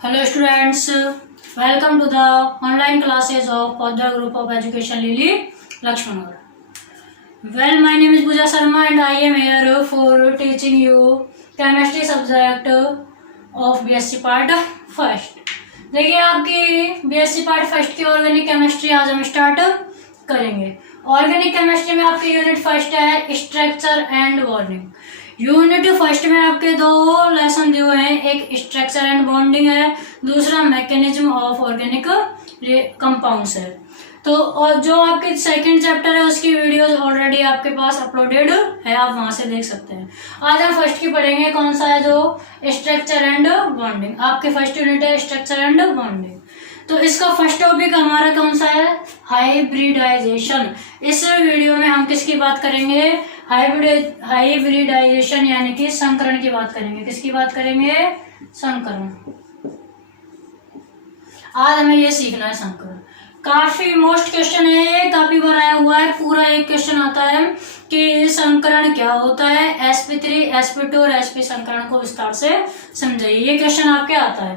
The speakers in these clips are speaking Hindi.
Hello students, welcome to the online classes of Padra Group of Education Lily Lakshmanur. Well, my name is Pooja Sharma and I am here for teaching you chemistry subject of BSc Part First. देखिए आपकी BSc Part First की ऑर्गेनिक केमिस्ट्री आज हम स्टार्ट करेंगे। ऑर्गेनिक केमिस्ट्री में आपकी यूनिट फर्स्ट है structure and bonding. Unit first में आपके दो लेसन दिए हुए हैं, एक स्ट्रक्चर एंड बॉन्डिंग है, दूसरा मैकेनिज्म ऑफ ऑर्गेनिक कंपाउंड्स है। तो और जो आपके सेकंड चैप्टर है उसकी वीडियोस ऑलरेडी आपके पास अपलोडेड है, आप वहां से देख सकते हैं। आज हम फर्स्ट की पढ़ेंगे, कौन सा है, जो स्ट्रक्चर एंड बॉन्डिंग। आपके फर्स्ट यूनिट है स्ट्रक्चर एंड बॉन्डिंग। तो इसका फर्स्ट टॉपिक हमारा कौन सा है, हाइब्रिडाइजेशन। इस वीडियो में हम किसकी बात करेंगे, हाइब्रिडाइजेशन यानी कि संकरण की बात करेंगे। किसकी बात करेंगे, संकरण। आज हमें ये सीखना है संकरण। काफी मोस्ट क्वेश्चन है ये, काफी बार आया हुआ है। पूरा एक क्वेश्चन आता है कि संकरण क्या होता है, sp3, sp2 और sp संकरण को विस्तार से समझाइए। ये क्वेश्चन आपके आता है।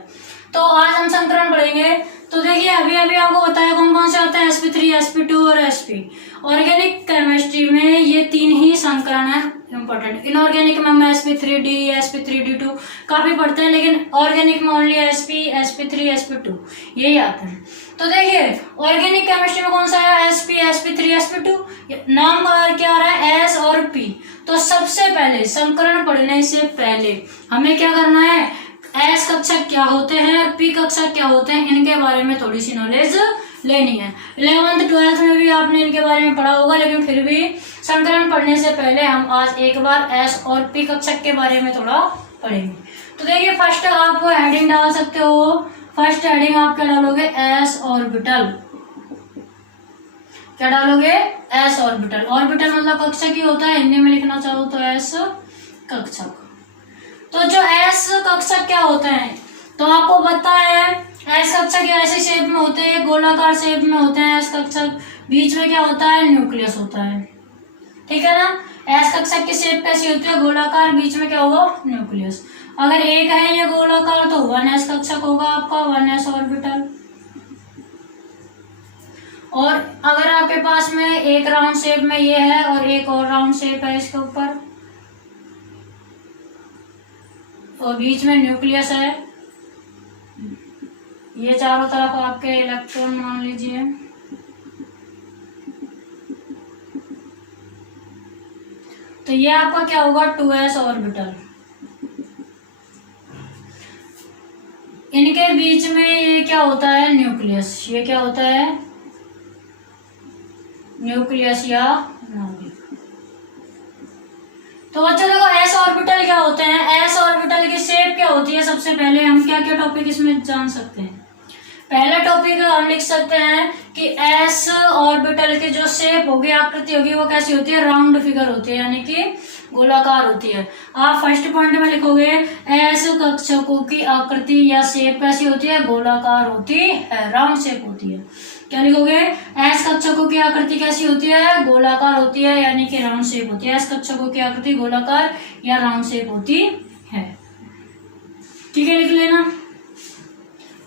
तो आज हम संकरण पढ़ेंगे। तो देखिए अभी अभी आपको बताया कौन कौन से आते हैं, sp3, sp2 और sp। ऑर्गेनिक केमिस्ट्री में ये तीन ही संकरण है इंपॉर्टेंट। इनऑर्गेनिक में हम sp3d, sp3d2 काफी पढ़ते हैं, लेकिन ऑर्गेनिक में ओनली sp, sp3, sp2 यही आते हैं। तो देखिए ऑर्गेनिक केमिस्ट्री में कौन सा है, sp, sp3, sp2। नाम क्या आ रहा है, s और p। तो सबसे पहले संकरण पढ़ने से पहले हमें क्या करना है, एस कक्षक क्या होते हैं, पी कक्षक क्या होते हैं, इनके बारे में थोड़ी सी नॉलेज लेनी है। 11th 12th में भी आपने इनके बारे में पढ़ा होगा, लेकिन फिर भी संकरण पढ़ने से पहले हम आज एक बार एस और पी कक्षक के बारे में थोड़ा पढ़ेंगे। तो देखिए फर्स्ट आप हेडिंग डाल सकते हो। फर्स्ट हेडिंग आप क्या डालोगे, एस ऑर्बिटल। क्या डालोगे, एस ऑर्बिटल। ऑर्बिटल मतलब कक्षक ही होता है, हिंदी में लिखना चाहो तो एस कक्षक। तो जो एस कक्षक क्या होते हैं, तो आपको पता है एस कक्षक ऐसे शेप में होते हैं, गोलाकार शेप में होते हैं एस कक्षक। बीच में क्या होता है, न्यूक्लियस होता है, ठीक है ना। एस कक्षक की शेप कैसी होती है, गोलाकार, बीच में क्या होगा, न्यूक्लियस। अगर एक है ये गोलाकार तो 1s कक्षक होगा आपका, 1s ऑर्बिटल। और अगर आपके पास में एक राउंड शेप में ये है और एक और राउंड शेप है इसके ऊपर और बीच में न्यूक्लियस है, ये चारों तरफ आपके इलेक्ट्रॉन मान लीजिए। तो ये आपका क्या होगा, 2s ऑर्बिटल। इनके बीच में ये क्या होता है, न्यूक्लियस। ये क्या होता है, न्यूक्लियस या नाभिक। तो बच्चों देखो एस ऑर्बिटल क्या होते हैं, एस ऑर्बिटल की शेप क्या होती है। सबसे पहले हम क्या क्या टॉपिक इसमें जान सकते हैं। पहला टॉपिक हम लिख सकते हैं कि एस ऑर्बिटल की जो शेप होगी, आकृति होगी, वो कैसी होती है, राउंड फिगर होती है, यानी कि गोलाकार होती है। आप फर्स्ट पॉइंट में लिखोगे एस कक्षकों की आकृति या शेप कैसी होती है, गोलाकार होती है, राउंड शेप होती है। क्या लिखोगे, एस कक्षकों की आकृति कैसी होती है, गोलाकार होती है, यानी कि राउंड शेप होती है। एस कक्षकों की आकृति गोलाकार या राउंड शेप होती है, ठीक है, लिख लेना।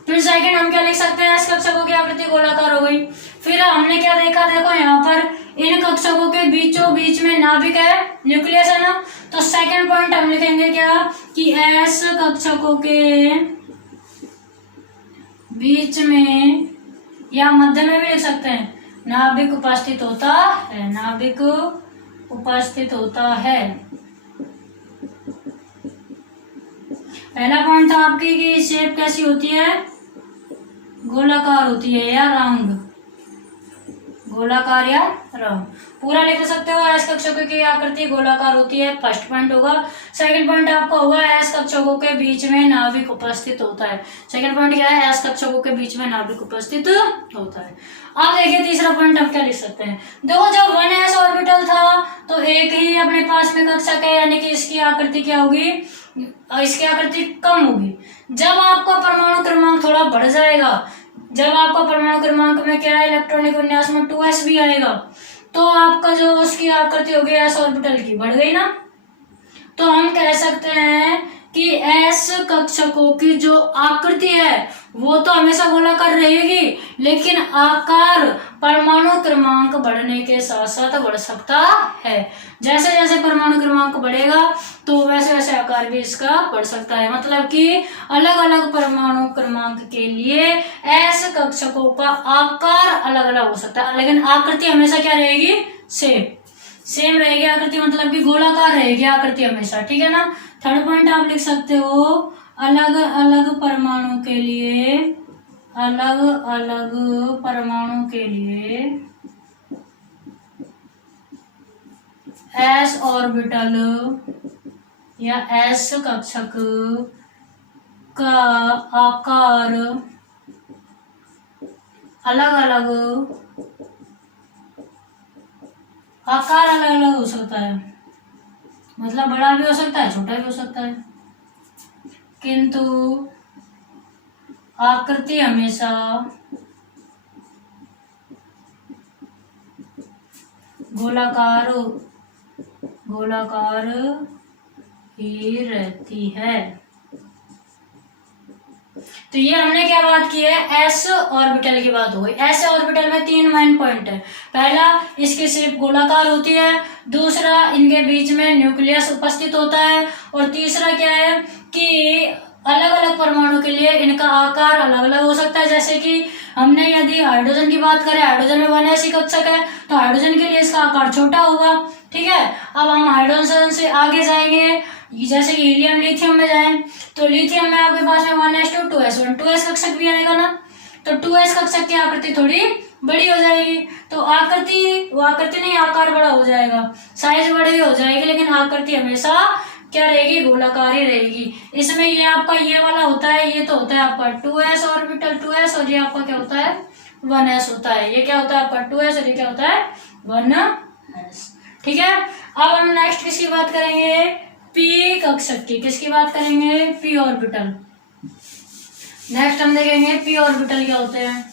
फिर सेकंड हम क्या लिख सकते हैं, एस कक्षकों की आकृति गोलाकार हो गई। फिर हमने क्या देखा, देखो यहाँ पर इन कक्षकों के बीचों बीच में नाभिक है, न्यूक्लियस है ना। तो सेकंड पॉइंट हम लिखेंगे क्या, कि एस कक्षकों के बीच में या मध्य में भी लिख सकते हैं, नाभिक उपस्थित होता है, नाभिक उपस्थित होता है। पहला पॉइंट था आपकी कि शेप कैसी होती है, गोलाकार होती है या राउंड, गोलाकार या राउंड। पूरा लिख सकते हो, एस कक्षकों की आकृति गोलाकार होती है, फर्स्ट पॉइंट होगा। सेकंड पॉइंट आपका होगा एस कक्षकों के बीच में नाभिक उपस्थित होता है। सेकंड पॉइंट क्या है, एस कक्षकों के बीच में नाभिक उपस्थित होता है। अब देखिए तीसरा पॉइंट हम क्या लिख सकते हैं। देखो जब 1s ऑर्बिटल था तो एक ही अपने पास में कक्षक है, यानी कि इसकी आकृति क्या होगी, इसकी आकृति कम होगी। जब आपका परमाणु क्रमांक थोड़ा बढ़ जाएगा, जब आपका परमाणु क्रमांक में क्या है, इलेक्ट्रॉनिक विन्यास में 2s भी आएगा, तो आपका जो उसकी आकृति होगी एस ऑर्बिटल की बढ़ गई ना। तो हम कह सकते हैं कि एस कक्षकों की जो आकृति है वो तो हमेशा गोलाकार रहेगी, लेकिन आकार परमाणु क्रमांक बढ़ने के साथ साथ बढ़ सकता है। जैसे जैसे परमाणु क्रमांक बढ़ेगा तो वैसे वैसे आकार भी इसका बढ़ सकता है। मतलब कि अलग अलग परमाणु क्रमांक के लिए एस कक्षकों का आकार अलग अलग हो सकता है, लेकिन आकृति हमेशा क्या रहेगी? सेम रहेगी आकृति, मतलब कि गोलाकार रहेगी आकृति हमेशा। ठीक है ना। थर्ड पॉइंट आप लिख सकते हो, अलग अलग परमाणु के लिए, अलग अलग परमाणु के लिए एस ऑर्बिटल या एस कक्षक का आकार अलग अलग हो सकता है। मतलब बड़ा भी हो सकता है, छोटा भी हो सकता है, किंतु आकृति हमेशा गोलाकार ही रहती है। तो ये हमने क्या बात की है? एस ऑर्बिटल की बात हो गई। एस ऑर्बिटल में 3 मेन पॉइंट है। पहला, इसकी शेप गोलाकार होती है। दूसरा, इनके बीच में न्यूक्लियस उपस्थित होता है। और तीसरा क्या है कि अलग अलग परमाणु के लिए इनका आकार अलग अलग हो सकता है। जैसे कि हमने यदि हाइड्रोजन की बात करें, हाइड्रोजन में 1s कक्षक है, तो हाइड्रोजन के लिए इसका आकार छोटा होगा। ठीक है। अब हम हाइड्रोजन से आगे जाएंगे, जैसे कि हीलियम लिथियम में जाएं, तो लिथियम में आपके पास में 1s2 2s1 2s कक्षक भी आएगा ना, तो 2s कक्षक की आकृति थोड़ी बड़ी हो जाएगी। तो आकृति नहीं, आकार बड़ा हो जाएगा, साइज बड़ी हो जाएगी, लेकिन आकृति हमेशा क्या रहेगी? गोलाकार ही रहेगी। इसमें ये आपका ये वाला होता है, ये तो होता है आपका 2s ऑर्बिटल 2s, और ये आपका क्या होता है? 1s होता है। ये क्या होता है आपका? 2s, और ये क्या होता है? 1s। ठीक है। अब हम नेक्स्ट किसकी बात करेंगे? पी कक्षक की। किसकी बात करेंगे? P orbital. नेक्स्ट हम देखेंगे पी ऑर्बिटल क्या होते हैं।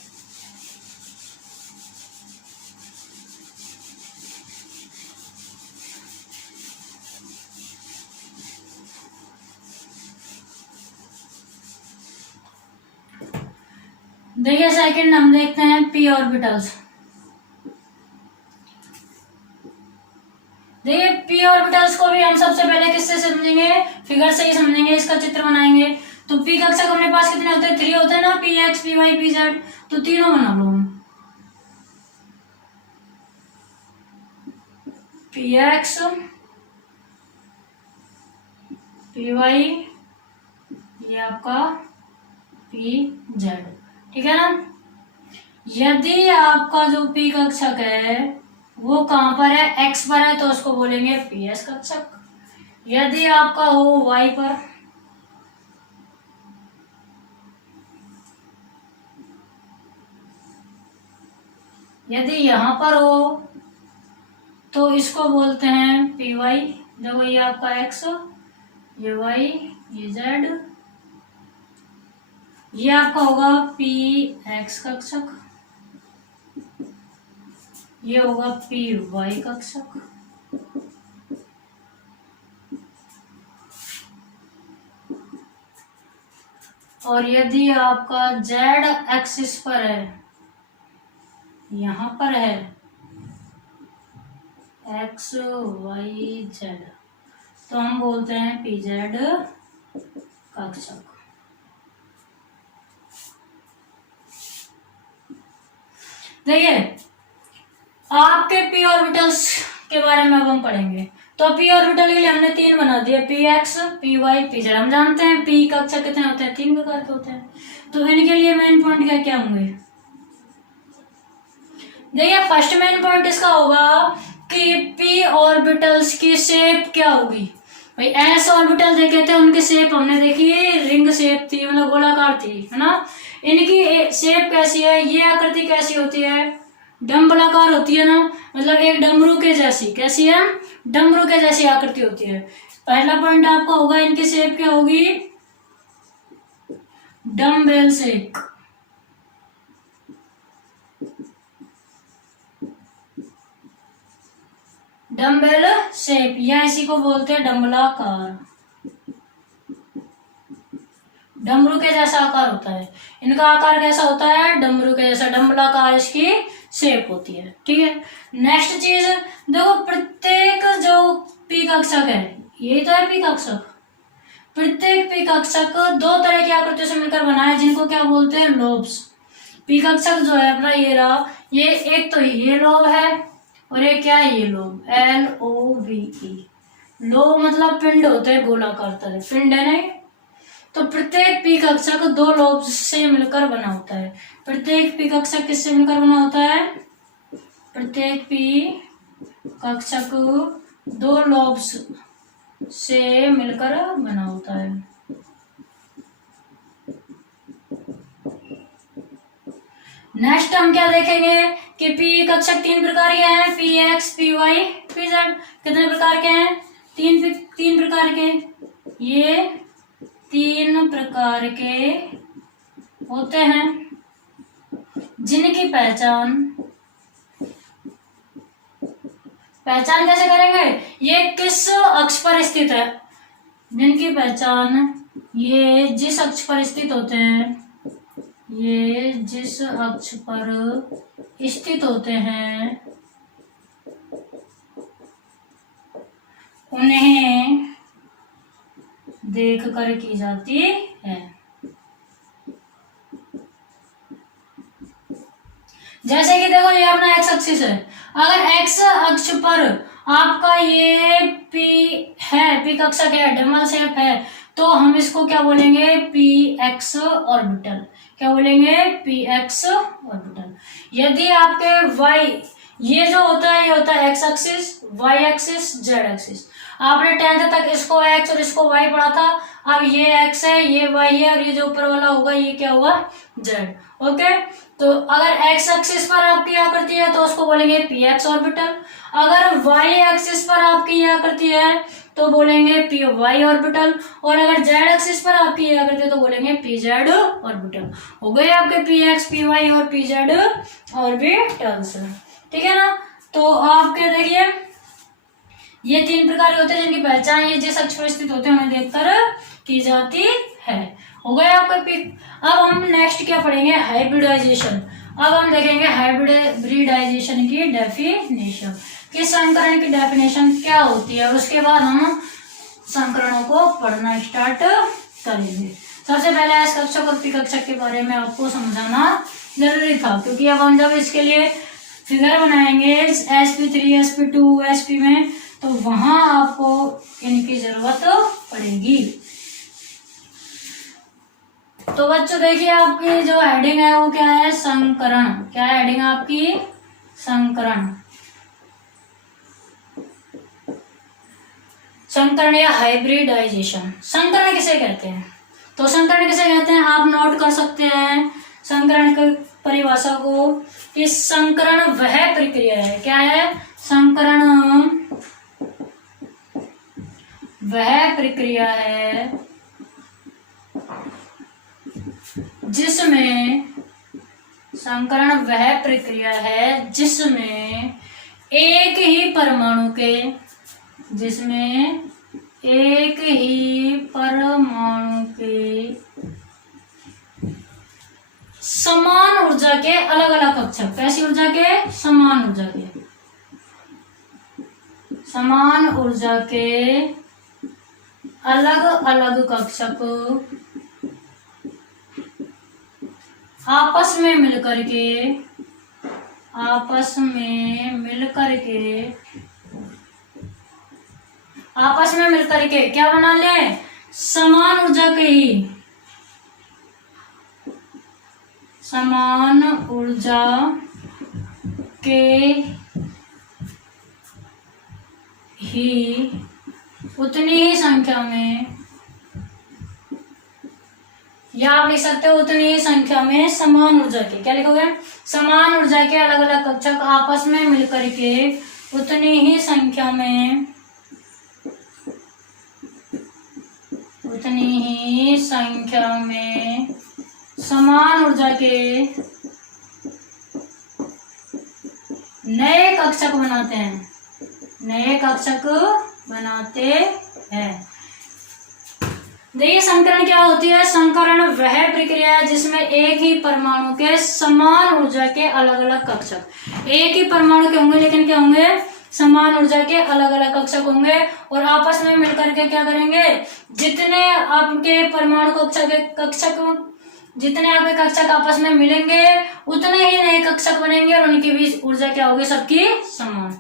देखिए सेकंड हम देखते हैं पी ऑर्बिटल्स। देखिए पी ऑर्बिटल्स को भी हम सबसे पहले किससे समझेंगे? फिगर से ही समझेंगे, इसका चित्र बनाएंगे। तो पी कक्षक अपने पास कितने होते हैं? 3 होते हैं ना, P X P Y P Z, तो तीनों बना लो हम। पी एक्स पी वाई, ये आपका पी जेड। ठीक है ना। यदि आपका जो पी कक्षक है वो कहां पर है? एक्स पर है, तो उसको बोलेंगे पी एस कक्षक। यदि आपका हो वाई पर, यदि यहां पर हो तो इसको बोलते हैं पी वाई। देखो ये आपका एक्स, ये वाई, ये जेड, ये आपका होगा पी एक्स कक्षक, ये होगा पी वाई कक्षक, और यदि आपका जेड एक्सिस पर है, यहां पर है एक्स वाई जेड, तो हम बोलते हैं पी जेड कक्षक। देखिए आपके पी ऑर्बिटल्स के बारे में अब हम पढ़ेंगे। तो पी ऑर्बिटल के लिए हमने 3 बना दिए, P X P Y P Z. हम जानते हैं पी कक्षक कितने होते हैं? 3 प्रकार के होते हैं। तो इनके लिए मेन पॉइंट क्या क्या होंगे? देखिए फर्स्ट मेन पॉइंट इसका होगा कि पी ऑर्बिटल्स की शेप क्या होगी। भाई एस ऑर्बिटल देखे थे, उनकी शेप हमने देखी, रिंग शेप थी, मतलब गोलाकार थी, है ना। इनकी शेप कैसी है? ये आकृति कैसी होती है? डम्बलाकार होती है ना, मतलब एक डमरू के जैसी। कैसी है? डमरू के जैसी आकृति होती है। पहला पॉइंट आपका होगा इनकी शेप क्या होगी? Dumbbell shape. डम्बेल शेप, या इसी को बोलते हैं डम्बलाकार। डमरू के जैसा आकार होता है। इनका आकार कैसा होता है? डमरू के जैसा, डंबलाकार इसकी शेप होती है। ठीक है, नेक्स्ट चीज देखो, प्रत्येक जो पी कक्षक है, यही तो है पी कक्षक। प्रत्येक पी कक्षक दो तरह की आकृतियों से मिलकर बना है, जिनको क्या बोलते हैं? लोब्स। पी कक्षक जो है अपना ये रहा, ये एक तो ये लोब है और एक क्या है? ये लोब, LOVE। लोब मतलब पिंड होते हैं गोलाकार तरह, पिंड है नहीं। तो प्रत्येक पी कक्षक दो लोब से मिलकर बना होता है। प्रत्येक पी कक्षक किससे मिलकर बना होता है? प्रत्येक पी कक्षक दो लोब्स से मिलकर बना होता है। नेक्स्ट हम क्या देखेंगे कि पी कक्षक तीन प्रकार के हैं, PX, PY, PZ। कितने प्रकार के हैं? तीन प्रकार के। ये तीन प्रकार के होते हैं, जिनकी पहचान कैसे करेंगे? ये किस अक्ष पर स्थित है? जिनकी पहचान ये जिस अक्ष पर स्थित होते हैं, ये जिस अक्ष पर स्थित होते हैं उन्हें देखकर की जाती है। जैसे कि देखो, ये अपना एक्स एक्सिस है। अगर एक्स अक्ष पर आपका ये पी है, पी कक्षक है, डबल शेप है, तो हम इसको क्या बोलेंगे? PX orbital. क्या बोलेंगे? PX orbital. यदि आपके y, ये जो होता है, ये होता है x axis, y axis, z axis. आपने 10th तक इसको x और इसको y पढ़ा था। अब ये x है, ये y है, और ये जो ऊपर वाला होगा ये क्या हुआ? z। ओके, तो अगर x एक्सिस पर आपकी आकृति है तो उसको बोलेंगे PX ऑर्बिटल। अगर y एक्सिस पर आपकी ये आकृति है तो बोलेंगे PY ऑर्बिटल, और अगर z एक्सिस पर आपकी ये आकृति है तो बोलेंगे PZ ऑर्बिटल। हो गए आपके PX, PY और PZ ऑर्बिटल्स। ठीक है ना? तो आपके देखिए, ये तीन प्रकार के होते हैं, जिनकी पहचान ये जिस अक्ष पर स्थित होते हैं उन्हें देखकर की जाती है। हो गया आपका पिक। अब हम नेक्स्ट क्या पढ़ेंगे? हाइब्रिडाइजेशन। अब हम देखेंगे हाइब्रिडाइजेशन की डेफिनेशन, कि संकरण की डेफिनेशन क्या होती है, और उसके बाद हम संकरणों को पढ़ना स्टार्ट करेंगे। सबसे पहले एस कक्षक और पी कक्षक के बारे में आपको समझाना जरूरी था, क्योंकि अब हम जब इसके लिए फिगर बनाएंगे sp3, sp2, sp में, तो वहां आपको इनकी जरूरत पड़ेगी। तो बच्चों देखिए, आपकी जो हेडिंग है वो क्या है? संकरण। क्या है हेडिंग आपकी? संकरण। संकरण या हाइब्रिडाइजेशन। संकरण किसे कहते हैं? तो संकरण किसे कहते हैं आप नोट कर सकते हैं संकरण की परिभाषा को, कि संकरण वह प्रक्रिया है। क्या है? संकरण वह प्रक्रिया है जिसमें, संकरण वह प्रक्रिया है जिसमें एक ही परमाणु के, जिसमें एक ही परमाणु के समान ऊर्जा के अलग अलग कक्षक। कैसी ऊर्जा के? समान ऊर्जा के, समान ऊर्जा के अलग अलग कक्षक आपस में मिलकर के क्या बना ले? समान ऊर्जा के ही, समान ऊर्जा के ही उतनी ही संख्या में, या आप लिख सकते हो उतनी ही संख्या में समान ऊर्जा के, क्या लिखोगे? समान ऊर्जा के अलग अलग कक्षक आपस में मिलकर के उतनी ही संख्या में, समान ऊर्जा के नए कक्षक बनाते हैं। देखिए संकरण क्या होती है? संकरण वह प्रक्रिया है जिसमें एक ही परमाणु के समान ऊर्जा के अलग अलग कक्षक, एक ही परमाणु के होंगे लेकिन क्या होंगे? समान ऊर्जा के अलग अलग कक्षक होंगे और आपस में मिलकर के क्या करेंगे? जितने आपके परमाणु कक्षक जितने आपके कक्षक आपस में मिलेंगे उतने ही नए कक्षक बनेंगे और उनके बीच ऊर्जा क्या होगी? सबकी समान।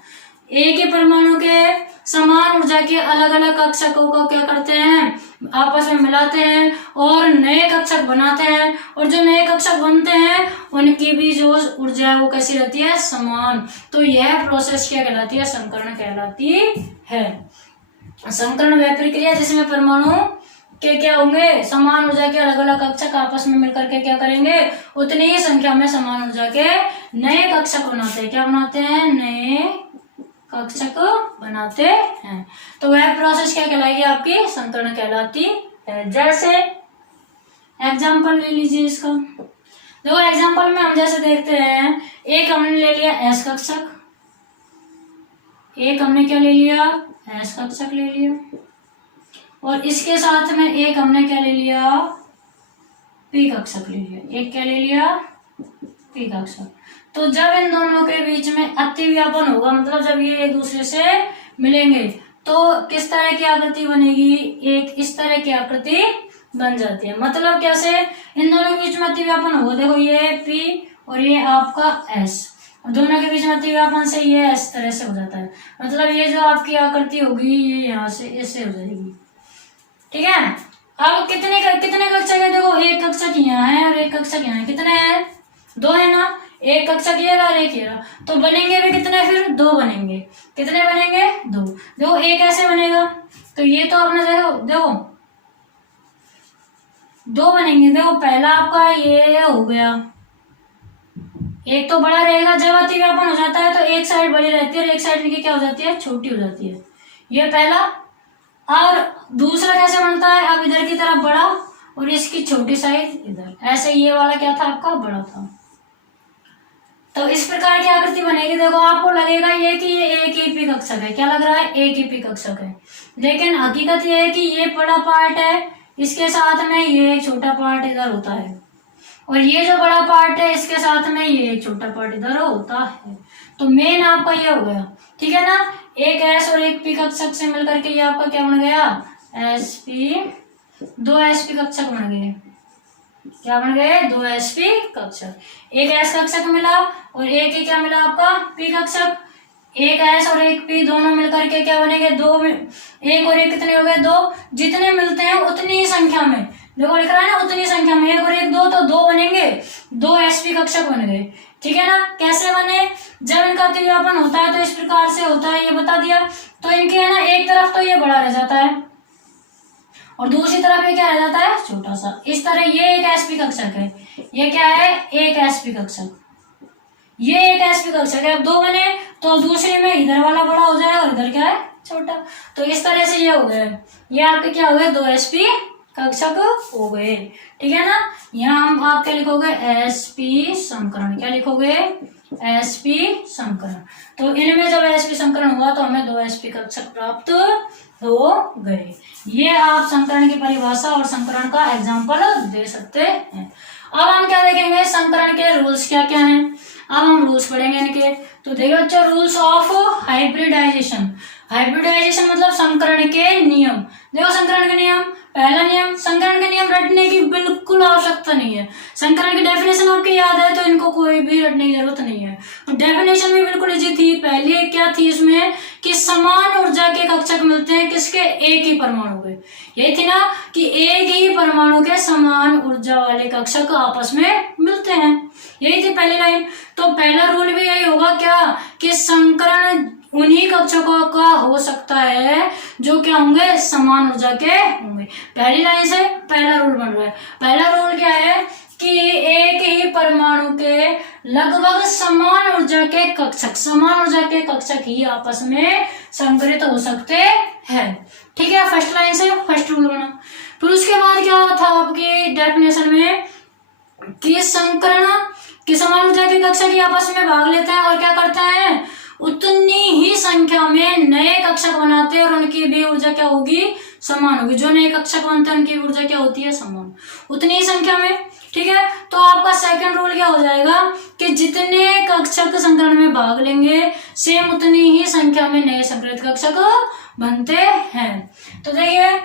एक ही परमाणु के समान ऊर्जा के अलग अलग कक्षकों को क्या करते हैं? आपस में मिलाते हैं और नए कक्षक बनाते हैं और जो नए कक्षक बनते हैं उनकी भी जो ऊर्जा है वो कैसी रहती है? समान। तो यह प्रोसेस क्या कहलाती है? संकरण कहलाती है। संकरण वह प्रक्रिया जिसमें परमाणु के क्या होंगे? समान ऊर्जा के अलग अलग कक्षक आपस में मिलकर के क्या करेंगे? उतनी ही संख्या में समान ऊर्जा के नए कक्षक बनाते हैं। क्या बनाते हैं? नए कक्षक बनाते हैं। तो वह प्रोसेस क्या कहलाएगी? आपकी संकरण कहलाती है। जैसे एग्जाम्पल ले लीजिए इसका। देखो एग्जाम्पल में हम जैसे देखते हैं, एक हमने ले लिया एस कक्षक, एक हमने क्या ले लिया? एस कक्षक ले लिया और इसके साथ में एक हमने क्या ले लिया? पी कक्षक ले लिया। एक क्या ले लिया? पी कक्षक। तो जब इन दोनों के बीच में अतिव्यापन होगा, मतलब जब ये एक दूसरे से मिलेंगे तो किस तरह की आकृति बनेगी? एक इस तरह की आकृति बन जाती है। मतलब कैसे? इन दोनों के बीच में अतिव्यापन होगा। देखो ये पी और ये आपका एस, और दोनों के बीच में अतिव्यापन से ये इस तरह से हो जाता है। मतलब ये जो आपकी आकृति होगी ये यहाँ से ऐसे हो जाएगी। ठीक है। अब कितने कक्षक है? देखो एक कक्षक यहाँ है और एक कक्षक यहाँ है। कितने हैं? दो है ना। एक कक्षक ये रहा और एक ये रहा, तो बनेंगे भी कितने? फिर दो बनेंगे। कितने बनेंगे? दो। देखो एक ऐसे बनेगा तो ये तो आपने देखो दो बनेंगे। देखो पहला आपका ये हो गया, एक तो बड़ा रहेगा। जब अतिव्यापन हो जाता है तो एक साइड बड़ी रहती है और एक साइड इनकी क्या हो जाती है? छोटी हो जाती है। ये पहला। और दूसरा कैसे बनता है? अब इधर की तरफ बड़ा और इसकी छोटी साइज इधर। ऐसे ये वाला क्या था? आपका बड़ा था। तो इस प्रकार की आकृति बनेगी। देखो आपको लगेगा ये कि ये एक ही पी कक्षक है। क्या लग रहा है? एक ही पी कक्षक है, लेकिन हकीकत ये है कि ये बड़ा पार्ट है, इसके साथ में ये एक छोटा पार्ट इधर होता है और ये जो बड़ा पार्ट है इसके साथ में ये एक छोटा पार्ट इधर होता है। तो मेन आपका ये हो गया। ठीक है ना। एक एस और एक पी कक्षक से मिलकर के ये आपका क्या बन गया? S P. दो एस पी कक्षक बन गए। क्या बन गए? दो एस पी कक्षक। एक एस कक्षक मिला और एक ही क्या मिला? आपका पी कक्षक। एक एस और एक पी दोनों मिलकर के क्या बनेंगे? दो। एक और एक कितने हो गए? दो। जितने मिलते हैं उतनी ही संख्या में, देखो लिख रहा है ना, उतनी संख्या में एक और एक दो, तो दो बनेंगे। दो एसपी कक्षक बन गए। ठीक है ना। कैसे बने? जब इनका अतिव्यापन होता है तो इस प्रकार से होता है, ये बता दिया। तो इनके है ना एक तरफ तो ये बड़ा रह जाता है और दूसरी तरफ ये क्या रह जाता है? छोटा सा। इस तरह ये एक एसपी कक्षक है। ये क्या है? एक एसपी कक्षक। ये एक एसपी कक्षक है। अब दो बने तो दूसरे में इधर वाला बड़ा हो जाए और इधर क्या है? छोटा। तो इस तरह से ये हो गए। ये आपके क्या हो गए? दो एसपी कक्षक हो गए। ठीक है ना। यहाँ हम आप क्या लिखोगे? एसपी संकरण। क्या लिखोगे? एसपी संकरण। तो इनमें जब एसपी संकरण हुआ तो हमें दो एसपी कक्षक प्राप्त हो गए। ये आप संकरण की परिभाषा और संकरण का एग्जाम्पल दे सकते हैं। अब हम क्या देखेंगे? संकरण के रूल्स क्या क्या हैं। अब हम रूल्स पढ़ेंगे इनके। तो देखिए बच्चों, रूल्स ऑफ हाइब्रिडाइजेशन। हाइब्रिडाइजेशन मतलब संकरण के नियम। देखो संकरण के नियम। पहला नियम, संकरण के नियम रटने की बिल्कुल आवश्यकता नहीं है। संकरण की डेफिनेशन आपकी याद है तो इनको कोई भी रटने की जरूरत नहीं है। डेफिनेशन भी बिल्कुल इजी थी। पहले क्या थी इसमें कि समान ऊर्जा के कक्षक मिलते हैं किसके? एक ही परमाणु के। यही थी ना कि एक ही परमाणु के समान ऊर्जा वाले कक्षक आपस में मिलते हैं। यही थी पहली लाइन। तो पहला रूल भी यही होगा क्या कि संकरण उन्हीं कक्षकों का हो सकता है जो क्या होंगे? समान ऊर्जा के होंगे। पहली लाइन से पहला रूल बन रहा है। पहला रूल क्या है कि एक ही परमाणु के लगभग समान ऊर्जा के कक्षक ही आपस में संकरित हो सकते हैं। ठीक है। फर्स्ट लाइन से फर्स्ट रूल बना। फिर उसके बाद क्या था आपकी डेफिनेशन में कि संकरण की समान ऊर्जा के कक्षक ही आपस में भाग लेते हैं और क्या करते हैं? उतनी ही संख्या में नए कक्षक बनाते हैं और उनकी भी ऊर्जा क्या होगी? समान होगी। जो नए कक्षक बनते हैं उनकी ऊर्जा क्या होती है, समान, उतनी ही संख्या में। ठीक है, तो आपका सेकंड रूल क्या हो जाएगा कि जितने कक्षक संकरण में भाग लेंगे सेम उतनी ही संख्या में नए संकरित कक्षक बनते हैं। तो देखिए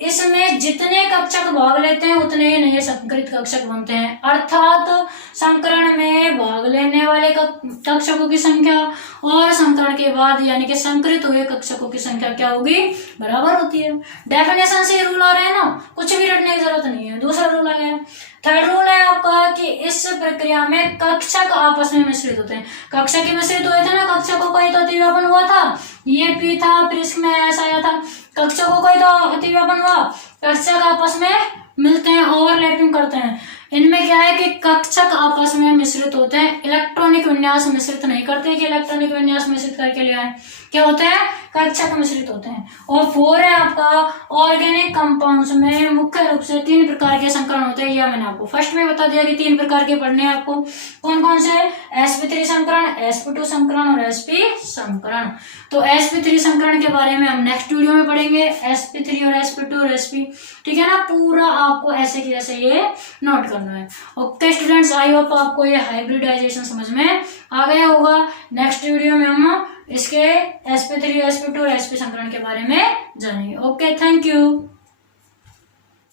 इसमें जितने कक्षक भाग लेते हैं उतने ही नए संकरित कक्षक बनते हैं, अर्थात संकरण में भाग लेने वाले कक्षकों की संख्या और संकरण के बाद यानी कि संकरित हुए कक्षकों की संख्या क्या होगी, बराबर होती है। डेफिनेशन से रूल आ रहे हैं ना, कुछ भी रटने की जरूरत नहीं है। दूसरा रूल आ गया, थर्ड रूल है आपका कि इस प्रक्रिया में कक्षक आपस में मिश्रित होते हैं। कक्षक ही मिश्रित हुए थे ना, कक्षकों का ही तो अतिव्यापन हुआ था, ये पी था फिर इसमें ऐसा आया था, कक्षकों का ही तो अतिव्यापन हुआ। कक्षक आपस में मिलते हैं, ओवरलैपिंग करते हैं। इनमें क्या है कि कक्षक आपस में मिश्रित होते हैं, इलेक्ट्रॉनिक विन्यास मिश्रित नहीं करते कि इलेक्ट्रॉनिक विन्यास मिश्रित करके ले आए, क्या होते हैं, कक्षक मिश्रित होते हैं। और 4 है आपका ऑर्गेनिक कंपाउंड्स में मुख्य रूप से 3 प्रकार के संकरण होते हैं। यह मैंने आपको फर्स्ट में बता दिया कि 3 प्रकार के पढ़ने हैं आपको, कौन कौन से, sp3 संकरण, sp2 संकरण और sp संकरण। तो sp3 संकरण के बारे में हम नेक्स्ट वीडियो में पढ़ेंगे, sp3 और sp2 और sp, ठीक है ना, पूरा आपको ऐसे की जैसे ये नोट करना है। ओके स्टूडेंट्स, आई होप आपको ये हाइब्रिडाइजेशन समझ में आ गया होगा। नेक्स्ट वीडियो में हम इसके sp3 sp2 और sp संकरण के बारे में जानेंगे। Okay, thank you.